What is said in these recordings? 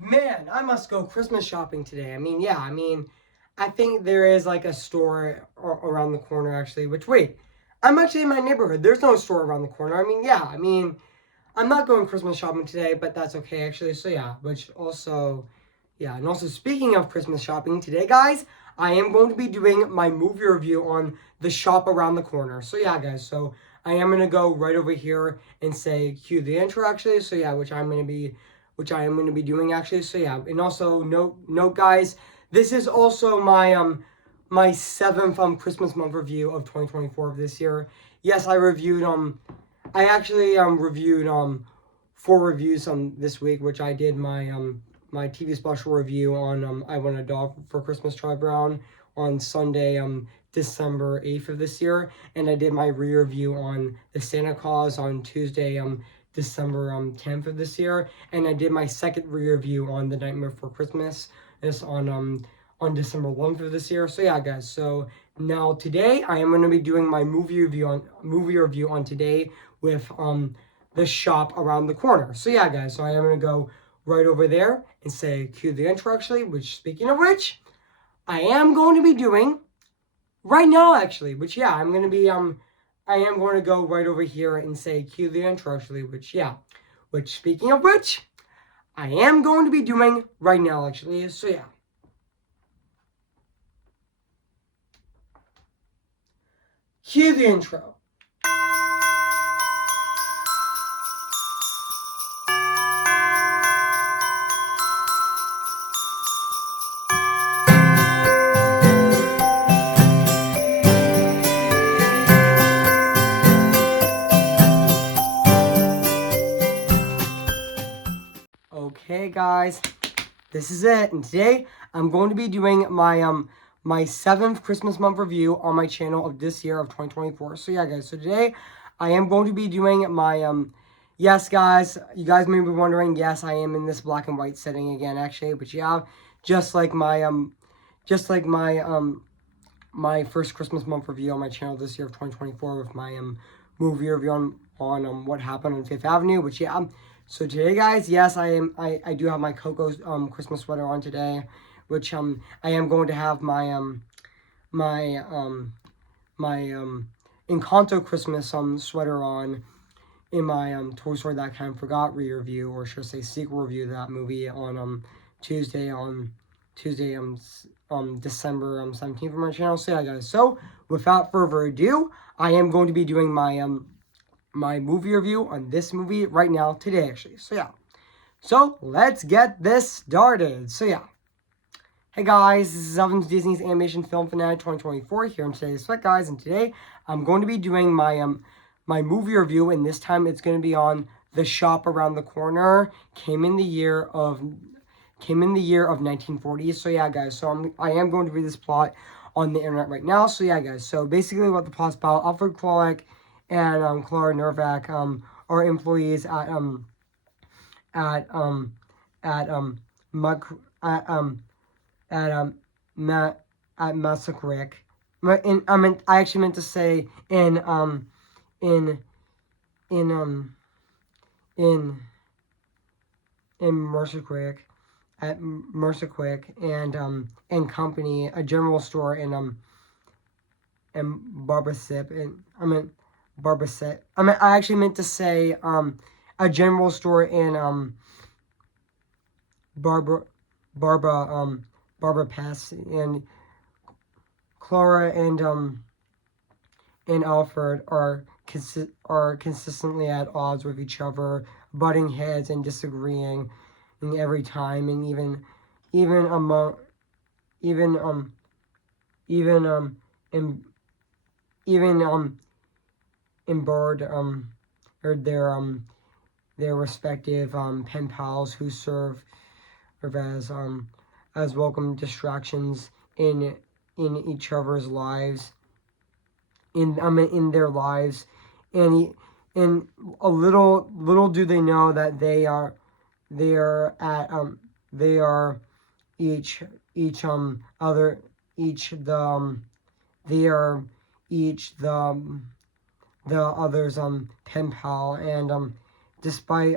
Man, I must go Christmas shopping today. I think there is like a store around the corner actually, which wait, I'm actually in my neighborhood. There's no store around the corner. I'm not going Christmas shopping today, but that's okay actually. So yeah, which also, yeah, and also speaking of Christmas shopping today, guys, I am going to be doing my movie review on the shop around the corner. So yeah, guys, so I am gonna go right over here and say cue the intro actually. So yeah, which I am gonna be doing actually. So yeah, and also note guys, this is also my seventh Christmas month review of 2024 of this year. Yes, I actually reviewed four reviews this week, which I did my TV special review on I Want a Dog for Christmas, Charlie Brown, on Sunday December 8th of this year, and I did my re-review on the Santa Claus on Tuesday December 10th of this year, and I did my second re-review on The Nightmare Before Christmas. This on December 11th of this year. So yeah, guys. So now today I am going to be doing my movie review on today with the shop around the corner. So yeah, guys. So I am going to go right over there and say cue the intro actually. Which speaking of which, I am going to be doing right now actually. Which yeah, I am going to go right over here and say cue the intro actually. Which yeah, which speaking of which, I am going to be doing right now actually. So yeah. Cue the intro. Okay, guys, this is it. And today I'm going to be doing my seventh Christmas month review on my channel of this year of 2024. So yeah, guys. So today I am going to be doing my yes, guys. You guys may be wondering. Yes, I am in this black and white setting again, actually. But yeah, just like my first Christmas month review on my channel this year of 2024 with my movie review on what happened on Fifth Avenue. Which yeah, so today, guys, yes, I do have my Coco Christmas sweater on today, which I am going to have my Encanto Christmas sweater on in my Toy Story That Kind of Forgot re-review, or should I say sequel review of that movie on Tuesday Tuesday December 17th for my channel. So yeah, guys. So without further ado, I am going to be doing my movie review on this movie right now today actually. So yeah. So let's get this started. So yeah. Hey guys, this is Elvin's Disney's Animation Film Fanatic 2024 here in today's Spec, guys, and today I'm going to be doing my movie review, and this time it's going to be on The Shop Around the Corner. Came in the year of 1940. So yeah, guys. So I am going to read this plot on the internet right now. So yeah, guys. So basically, what the plot's about: Alfred Klolek and Clara Nervac are employees at at Muck at Ma at Massacre. I actually meant to say in in in Mercer Quick at Mercer Quick and Company, a general store in Barbasip, and Barbasip. I actually meant to say a general store in Barbara Barbara Pass, and Clara and Alfred are consistently at odds with each other, butting heads and disagreeing every time, and even among even even in even in board or their respective pen pals who serve as welcome distractions in each other's lives, in their lives, and a little do they know that they are they are each other each they are each the other's pen pal, and despite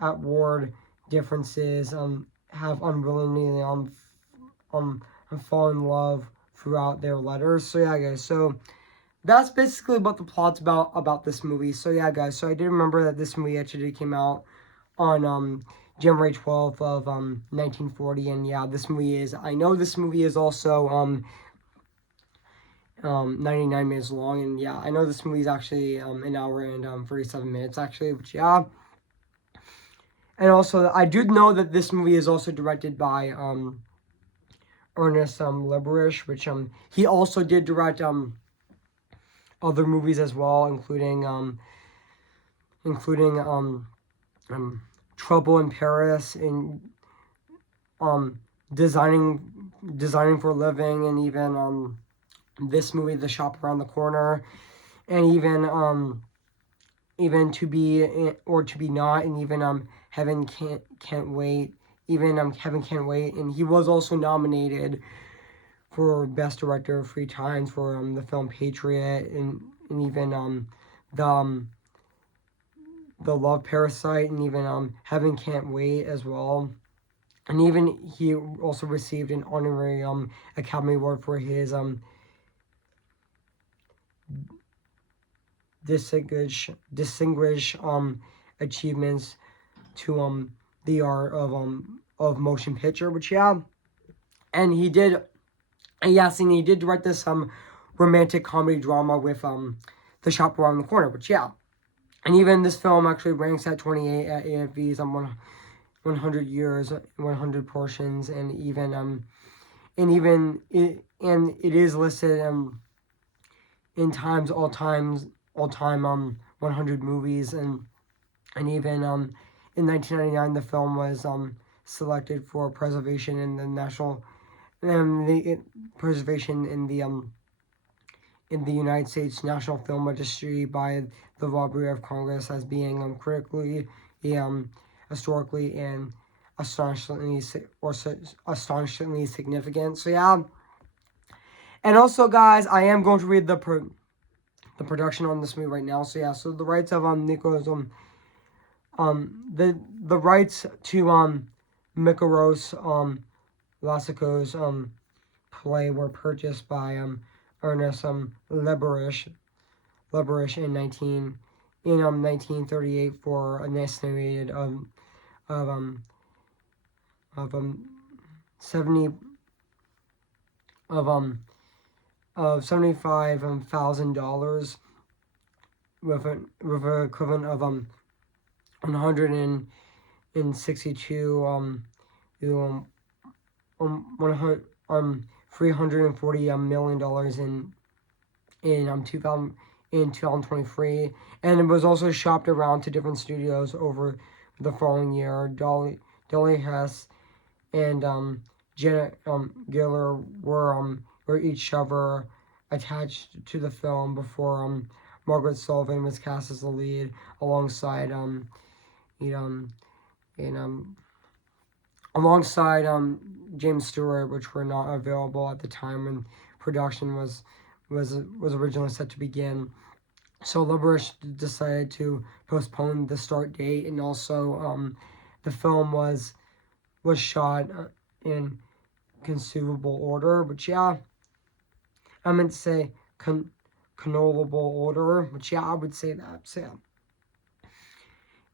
at Ward differences, have unwillingly fall in love throughout their letters. So yeah, guys. So that's basically what the plot's about this movie. So yeah, guys. So I did remember that this movie actually came out on January 12th of 1940, and yeah, I know this movie is also 99 minutes long, and yeah, I know this movie is actually an hour and 37 minutes actually, which yeah. And also, I do know that this movie is also directed by Ernest Liberish, which he also did direct other movies as well, including Trouble in Paris, and um designing for a living, and even this movie, The Shop Around the Corner, and even To Be or To Be Not, and even Heaven Can't Wait, even Heaven Can't Wait, and he was also nominated for Best Director 3 times for the film Patriot, and even the um, the Love Parasite, and even Heaven Can't Wait as well. And even he also received an honorary Academy Award for his distinguished achievements to the art of motion picture, which yeah. And he did, and yes, and he did direct this romantic comedy drama with The Shop Around the Corner, which yeah. And even this film actually ranks at 28 at AFV's 100 years, 100 portions, and it is listed in Times all time 100 movies, and even in 1999 the film was selected for preservation in the national preservation in the United States National Film Registry by the Library of Congress as being critically, historically, and astonishingly significant. So yeah, and also guys, I am going to read the production on this movie right now. So yeah, so the rights of Nicholas the rights to Mikaros Lassiko's play were purchased by Ernest Leberish in 1938 for an estimated of um of 70 of $75,000 with an equivalent of 162 100 $340 million in 2023, and it was also shopped around to different studios over the following year. Dolly Hess and Janet Giller were each ever attached to the film before Margaret Sullivan was cast as the lead alongside you know and alongside James Stewart, which were not available at the time when production was originally set to begin. So Liberish decided to postpone the start date, and also the film was shot in conceivable order, which yeah, I meant to say canonical order, which yeah, I would say that. So yeah.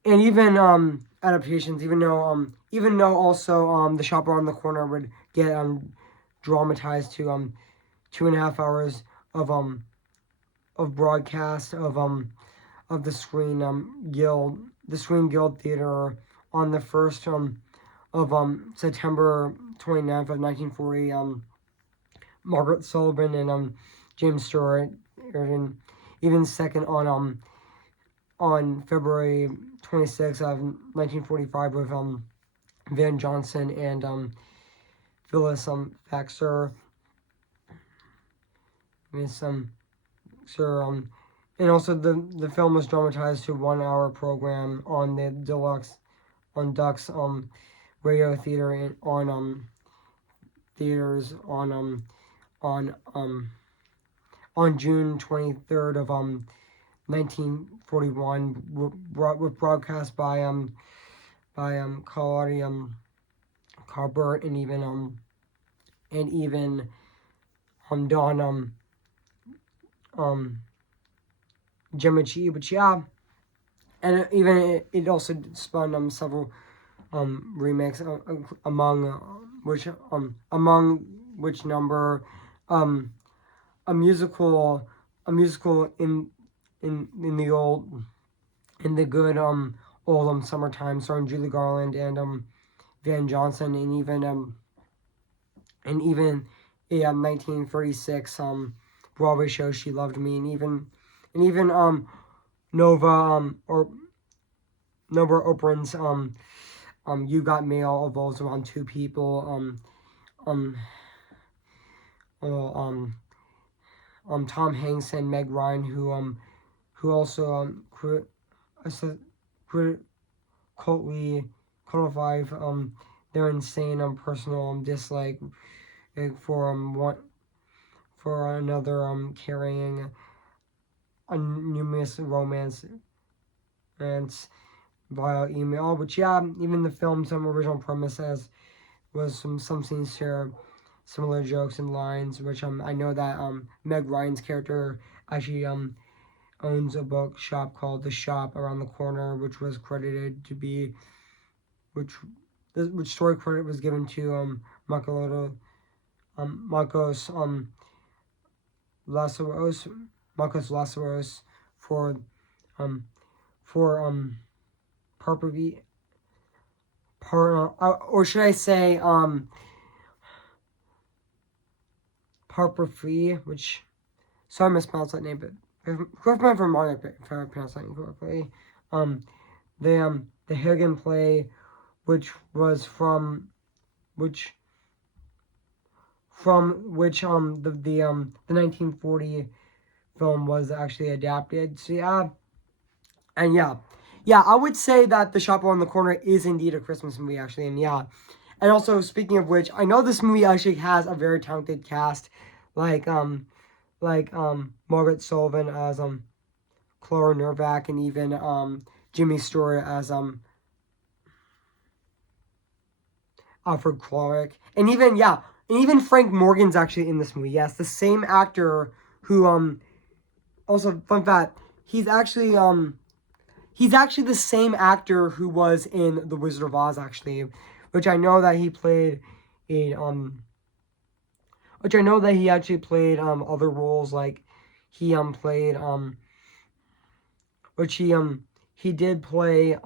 And even adaptations, even though also The Shop Around the Corner would get dramatized to 2.5 hours of broadcast of the Screen Guild Theater on the 1st of September 29th of 1940. Margaret Sullivan and James Stewart, and even second on February 26th of 1945 with Van Johnson and Phyllis Faxer. And also the film was dramatized to a 1 hour program on the Dux Radio Theater and on theaters on June 23rd of 1941, with broadcast by by Claudia Carbert, and even Don Gemici, but yeah, and even it also spun several remakes, among which number a musical in the old in the good old summertime, starring Julie Garland and Van Johnson, and even a 1936 Broadway show, She Loved Me, and even Nova Operan's You Got Mail evolves around two people, Tom Hanks and Meg Ryan, who also critically codified their insane personal dislike for another carrying a numerous romance and via email. But yeah, even the film's original premise was some scenes share similar jokes and lines, which I know that Meg Ryan's character actually owns a bookshop called The Shop around the corner, which was credited to be which story credit was given to Marcos Lazaros for Parpavi or should I say Parpavi, which sorry I mispronounced that name, but correct me if I'm wrong if I pronounced that incorrectly. The Hagen play, which was from which the 1940 film was actually adapted. So yeah, and yeah, I would say that The Shop Around the Corner is indeed a Christmas movie actually, and yeah, and also speaking of which, I know this movie actually has a very talented cast, like Margaret Sullivan as Clara Nervac, and even Jimmy Stewart as Alfred Clark, and even Frank Morgan's actually in this movie. Yes, the same actor who also fun fact, he's actually the same actor who was in The Wizard of Oz actually, which I know that he played in which I know that he actually played other roles, like he played which he did play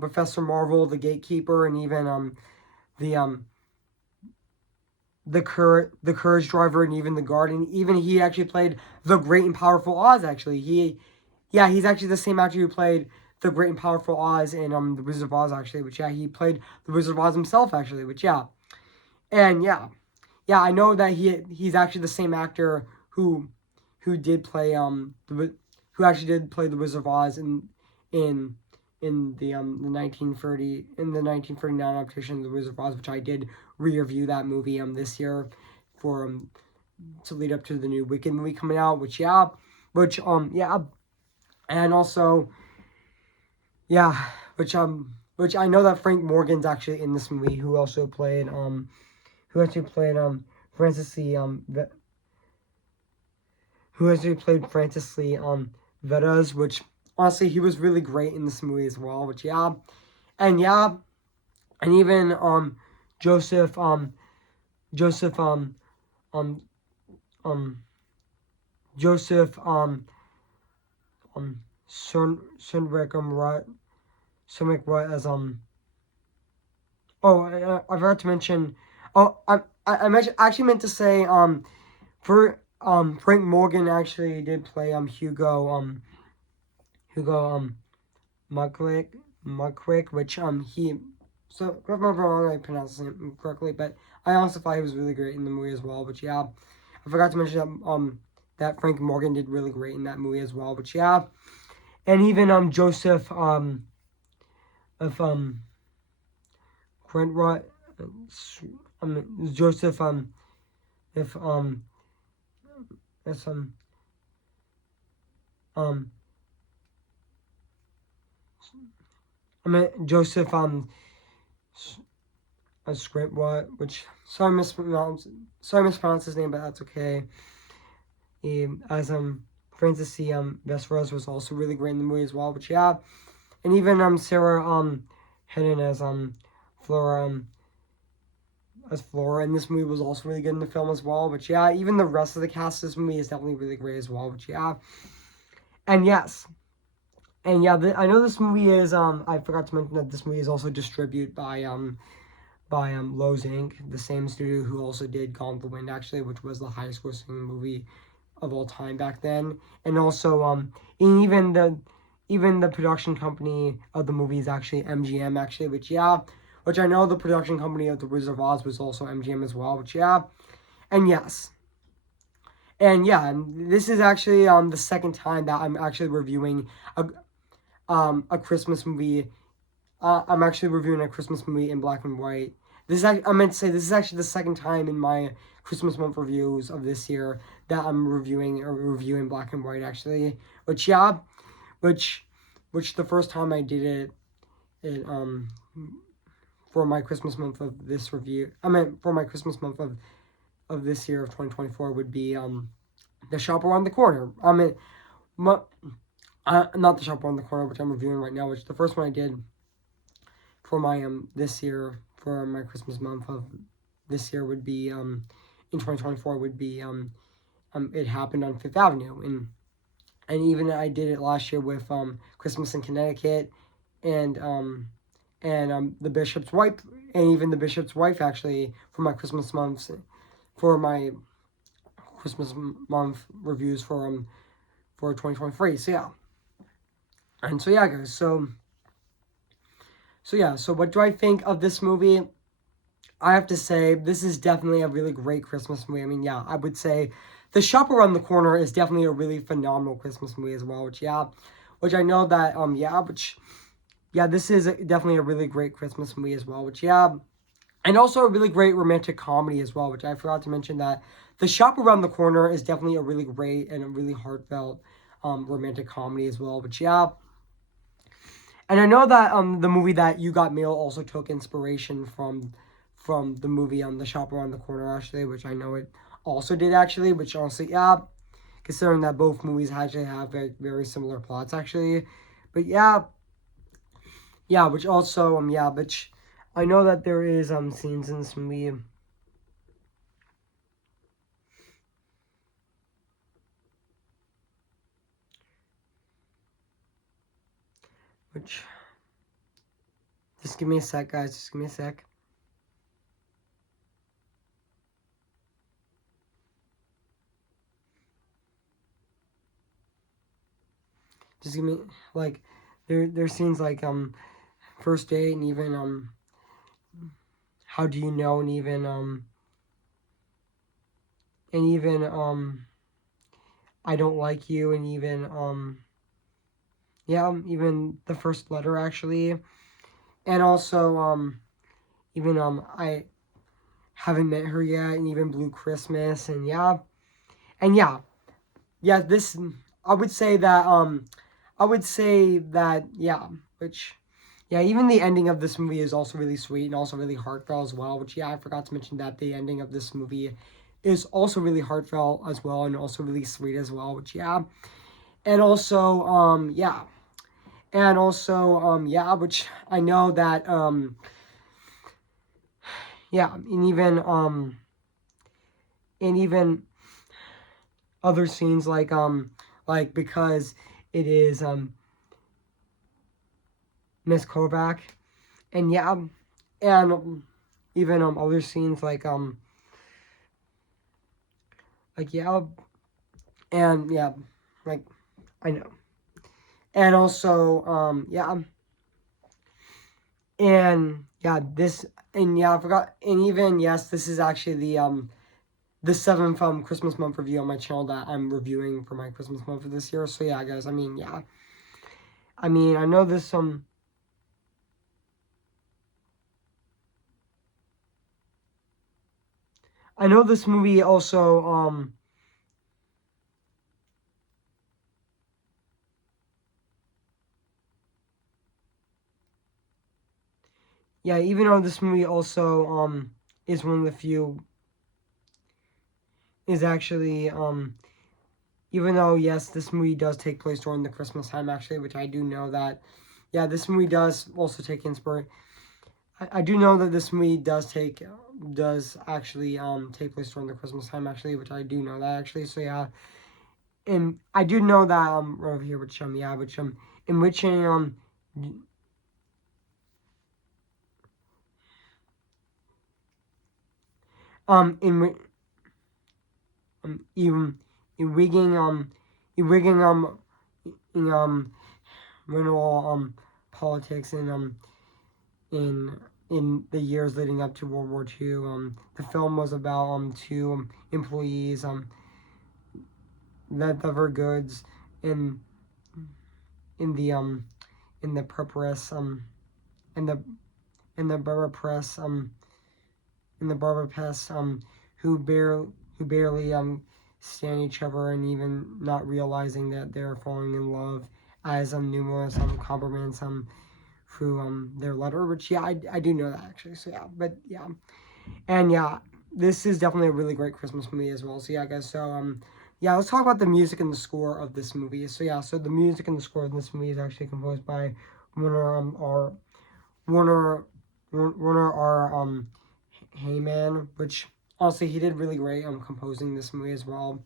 Professor Marvel, the Gatekeeper, and even the the Courage Driver, and even the Guardian. Even he actually played the Great and Powerful Oz. Actually, he's actually the same actor who played the Great and Powerful Oz in the Wizard of Oz. Actually, which he played the Wizard of Oz himself. Actually, which and I know that he's actually the same actor who did play who actually did play the Wizard of Oz in the 1939 adaptation of the Wizard of Oz, which I did re-review that movie this year for to lead up to the new Wicked movie coming out, which and also which I know that Frank Morgan's actually in this movie, who also played Francis Lee Vedas, which honestly he was really great in this movie as well, which and even Joseph Joseph Joseph Sunrick as I forgot to mention. Actually meant to say for Frank Morgan actually did play Hugo Muckwick, which he so correct me if I'm wrong, I pronounced it correctly, but I also thought he was really great in the movie as well. But I forgot to mention that Frank Morgan did really great in that movie as well. But and even Joseph of Quentrot Joseph if if um Joseph a script what which sorry mispronounce his name, but that's okay. As Francis C. Vesperos was also really great in the movie as well. But yeah, and even Sarah Hedden Flora as Flora in this movie was also really good in the film as well. But yeah, even the rest of the cast of this movie is definitely really great as well. But yeah, and yes. And yeah, I know this movie is I forgot to mention that this movie is also distributed by Lowe's Inc., the same studio who also did Gone with the Wind actually, which was the highest grossing movie of all time back then. And also and even the production company of the movie is actually MGM actually, which I know the production company of The Wizard of Oz was also MGM as well, which yeah. And yes. And yeah, this is actually the second time that I'm actually reviewing a Christmas movie. I'm actually reviewing a Christmas movie in black and white. I meant to say this is actually the second time in my Christmas month reviews of this year that I'm reviewing black and white actually. Which yeah, which the first time I did it for my Christmas month of this review. I meant for my Christmas month of this year of 2024 would be The Shop Around the Corner. I mean, not The Shop Around the Corner, which I'm reviewing right now, which the first one I did for my this year for my Christmas month of this year would be in 2024 would be It Happened on Fifth Avenue, and even I did it last year with Christmas in Connecticut and the Bishop's Wife, and even the Bishop's Wife actually for my Christmas months for my Christmas month reviews for 2023. So yeah. And so yeah, guys, so yeah, so what do I think of this movie? I have to say, this is definitely a really great Christmas movie. I mean, yeah, I would say The Shop Around the Corner is definitely a really phenomenal Christmas movie as well, which I know that, this is definitely a really great Christmas movie as well, and also a really great romantic comedy as well, which I forgot to mention that The Shop Around the Corner is definitely a really great and a really heartfelt romantic comedy as well, and I know that the movie that You Got Mail also took inspiration from the movie The Shop Around the Corner actually, which I know it also did actually, which honestly, yeah, considering that both movies actually have very, very similar plots actually, but yeah, which also which I know that there is scenes in this movie which just give me a sec, guys. Just give me a sec. Just give me like there's scenes like first date and even how do you know and even I don't like you and even the first letter actually, and also even I haven't met her yet, and even Blue Christmas, and this I would say that which even the ending of this movie is also really sweet and also really heartfelt as well, which I forgot to mention that the ending of this movie is also really heartfelt as well and also really sweet as well, which and also which I know that and even other scenes like because it is Miss Kovac, and and even other scenes like and like I know, and also and this and I forgot, and even this is actually the seventh Christmas month review on my channel that I'm reviewing for my Christmas month for this year. So yeah, guys, I mean I know this I know this movie also yeah, even though this movie also is one of the few, is actually even though yes, this movie does take place during the Christmas time actually, which I do know that. Yeah, this movie does also take inspiration. I do know that this movie does actually take place during the Christmas time actually, which I do know that actually. So yeah, and I do know that right over here, which yeah, which in which in even in rigging in rigging in renewal politics and in the years leading up to World War II. The film was about two employees that deliver goods in in the in the press in the in the barber press in the barber press who barely stand each other and even not realizing that they're falling in love as numerous compliments through their letter, which yeah, I do know that actually. So yeah, but yeah. And yeah, this is definitely a really great Christmas movie as well. So yeah, guys. So yeah, let's talk about the music and the score of this movie. So yeah, so the music and the score of this movie is actually composed by Warner R. Warner Warner R. Heyman, which honestly he did really great composing this movie as well.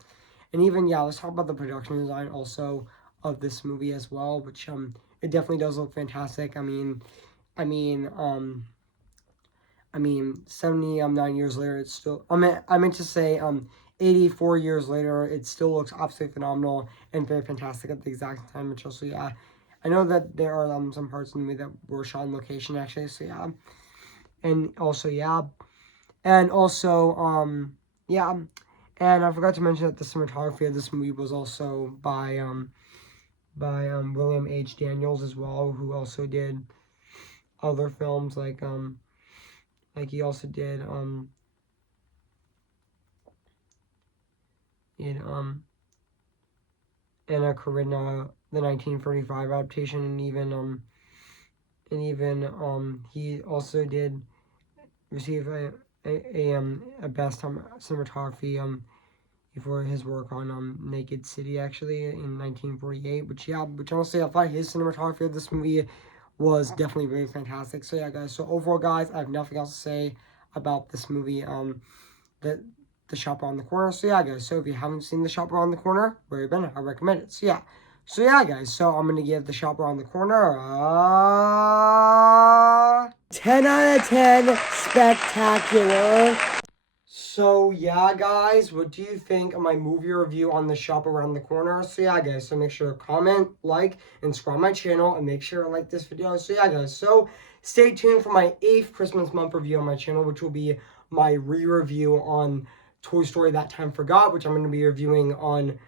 And even yeah, let's talk about the production design also of this movie as well, which it definitely does look fantastic. I mean um 79 years later, it's still. I meant to say 84 years later, it still looks absolutely phenomenal and very fantastic at the exact time. Which also, yeah, I know that there are some parts of the movie that were shot on location actually. So yeah, and also yeah, and also yeah, and I forgot to mention that the cinematography of this movie was also by William H. Daniels as well, who also did other films like he also did in Anna Karenina, the 1945 adaptation, and even he also did receive a best cinematography for his work on Naked City actually in 1948. Which yeah, which honestly I thought his cinematography of this movie was definitely really fantastic. So yeah, guys. So overall, guys, I have nothing else to say about this movie. The the Shop Around the Corner. So yeah, guys. So if you haven't seen The Shop Around the Corner, where you been? I recommend it. So yeah. So yeah, guys. So I'm gonna give The Shop Around the Corner 10 out of 10. Spectacular. So yeah, guys, what do you think of my movie review on The Shop Around the Corner? So yeah, guys, so make sure to comment, like, and subscribe my channel, and make sure to like this video. So yeah, guys, so stay tuned for my 8th Christmas month review on my channel, which will be my re-review on Toy Story That Time Forgot, which I'm going to be reviewing on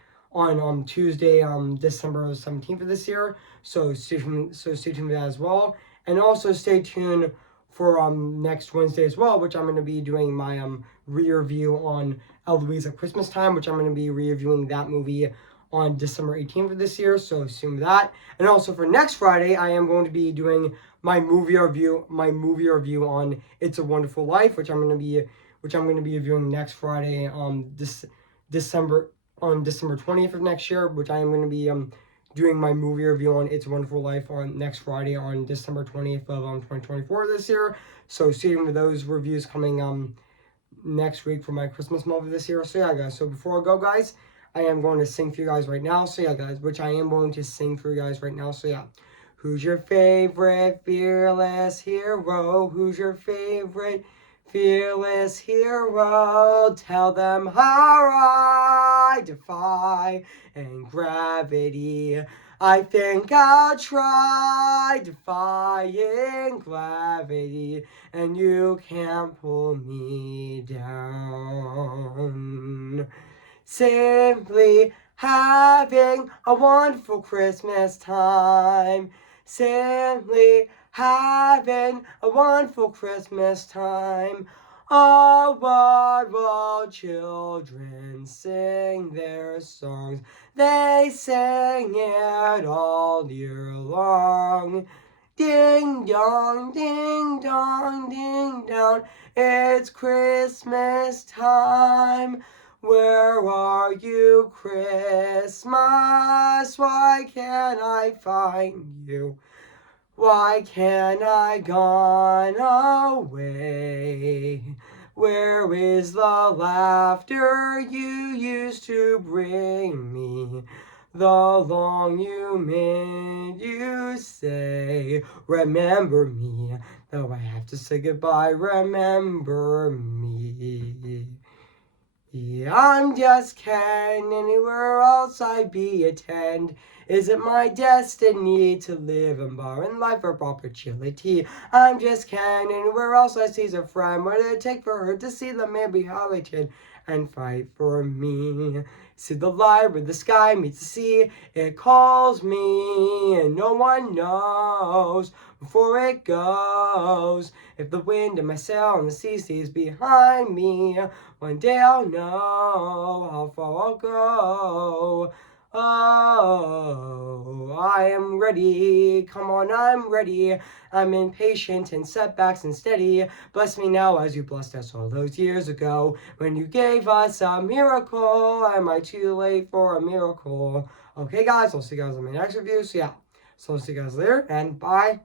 Tuesday, December 17th of this year. So stay tuned for that as well, and also stay tuned for next Wednesday as well, which I'm going to be doing my re-review on Eloise at Christmas Time, which I'm going to be re-reviewing that movie on December 18th of this year, so assume that. And also for next Friday, I am going to be doing my movie review on It's a Wonderful Life, which I'm going to be reviewing next Friday, December 20th of next year, which I am going to be doing my movie review on It's a Wonderful Life on next Friday on December 20th of 2024 this year. So stay tuned for those reviews coming next week for my Christmas movie this year. So yeah, guys. So before I go, guys, I am going to sing for you guys right now. So yeah, guys, which I am going to sing for you guys right now. So yeah. Who's your favorite fearless hero? Who's your favorite fearless hero? Tell them how I defy and gravity. I think I'll try defying gravity, and you can't pull me down. Simply having a wonderful Christmas time. Simply having a wonderful Christmas time. Oh, what will children sing their songs? They sing it all year long. Ding dong, ding dong, ding dong, it's Christmas time. Where are you, Christmas? Why can't I find you? Why can't I gone away? Where is the laughter you used to bring me? The long you made you say, remember me. Though I have to say goodbye, remember me. Yeah, I'm just Ken, anywhere else I'd be attend. Is it my destiny to live and bar in life for perpetuity? I'm just Ken, anywhere else I see's a friend. What did it take for her to see the man be Harlington and fight for me? See the light where the sky meets the sea, it calls me, and no one knows before it goes. If the wind in my sail and the sea stays behind me, one day I'll know how far I'll go. Oh, I am ready. Come on, I'm ready. I'm impatient in setbacks and steady. Bless me now as you blessed us all those years ago when you gave us a miracle. Am I too late for a miracle? Okay, guys, I'll see you guys on my next review. So, yeah, so I'll see you guys later, and bye.